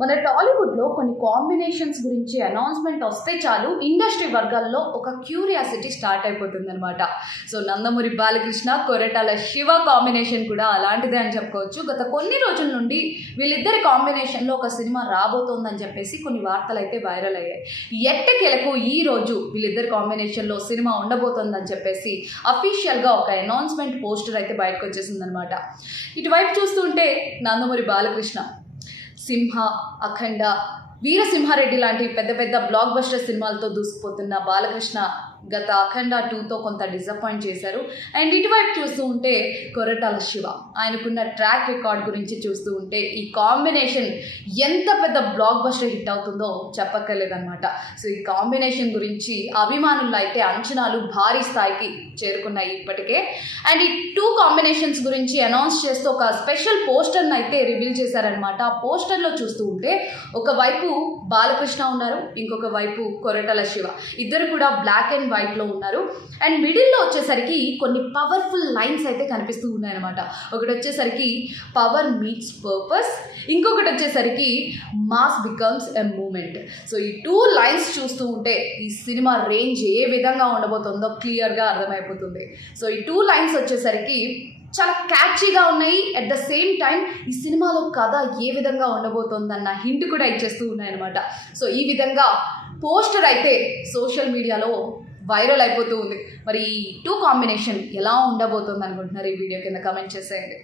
మన టాలీవుడ్లో కొన్ని కాంబినేషన్స్ గురించి అనౌన్స్మెంట్ వస్తే చాలు ఇండస్ట్రీ వర్గాల్లో ఒక క్యూరియాసిటీ స్టార్ట్ అయిపోతుంది అనమాట. సో నందమూరి బాలకృష్ణ కొరటాల శివ కాంబినేషన్ కూడా అలాంటిదే అని చెప్పుకోవచ్చు. గత కొన్ని రోజుల నుండి వీళ్ళిద్దరి కాంబినేషన్లో ఒక సినిమా రాబోతోందని చెప్పేసి కొన్ని వార్తలు అయితే వైరల్ అయ్యాయి. ఎట్టకేలకు ఈ రోజు వీళ్ళిద్దరి కాంబినేషన్లో సినిమా ఉండబోతోందని చెప్పేసి అఫీషియల్గా ఒక అనౌన్స్మెంట్ పోస్టర్ అయితే బయటకు వచ్చేసిందనమాట. ఇటువైపు చూస్తుంటే నందమూరి బాలకృష్ణ సింహ, అఖండ, వీరసింహారెడ్డి లాంటి పెద్ద పెద్ద బ్లాక్ బస్టర్ సినిమాలతో దూసుకుపోతున్న బాలకృష్ణ గత అఖండ 2తో కొంత డిసప్పాయింట్ చేశారు. అండ్ ఇటువైపు చూస్తూ ఉంటే కొరటాల శివ ఆయనకున్న ట్రాక్ రికార్డ్ గురించి చూస్తూ ఉంటే ఈ కాంబినేషన్ ఎంత పెద్ద బ్లాక్ బస్టర్ హిట్ అవుతుందో చెప్పక్కర్లేదన్నమాట. సో ఈ కాంబినేషన్ గురించి అభిమానుల్లో అయితే అంచనాలు భారీ స్థాయికి చేరుకున్నాయి ఇప్పటికే. అండ్ ఈ 2 కాంబినేషన్స్ గురించి అనౌన్స్ చేస్తూ ఒక స్పెషల్ పోస్టర్ని అయితే రివీల్ చేశారనమాట. ఆ పోస్టర్లో చూస్తూ ఉంటే ఒకవైపు బాలకృష్ణ ఉన్నారు, ఇంకొక వైపు కొరటాల శివ, ఇద్దరు కూడా బ్లాక్ అండ్ వైట్లో ఉన్నారు. అండ్ మిడిల్లో వచ్చేసరికి కొన్ని పవర్ఫుల్ లైన్స్ అయితే కనిపిస్తూ ఉన్నాయన్నమాట. ఒకటి వచ్చేసరికి పవర్ మీట్స్ పర్పస్, ఇంకొకటి వచ్చేసరికి mass becomes a moment. So ఈ 2 లైన్స్ చూస్తూ ఉంటే ఈ సినిమా రేంజ్ ఏ విధంగా ఉండబోతుందో క్లియర్గా అర్థమైపోతుంది. సో ఈ 2 లైన్స్ వచ్చేసరికి చాలా క్యాచీగా ఉన్నాయి. అట్ ద సేమ్ టైం ఈ సినిమాలో కథ ఏ విధంగా ఉండబోతోందన్న హింట్ కూడా ఇచ్చేస్తూ ఉన్నాయన్నమాట. సో ఈ విధంగా పోస్టర్ అయితే సోషల్ మీడియాలో వైరల్ అయిపోతూ ఉంది. మరి ఈ 2 కాంబినేషన్ ఎలా ఉండబోతుంది అనుకుంటున్నారు? ఈ వీడియో కింద కామెంట్ చేసేయండి.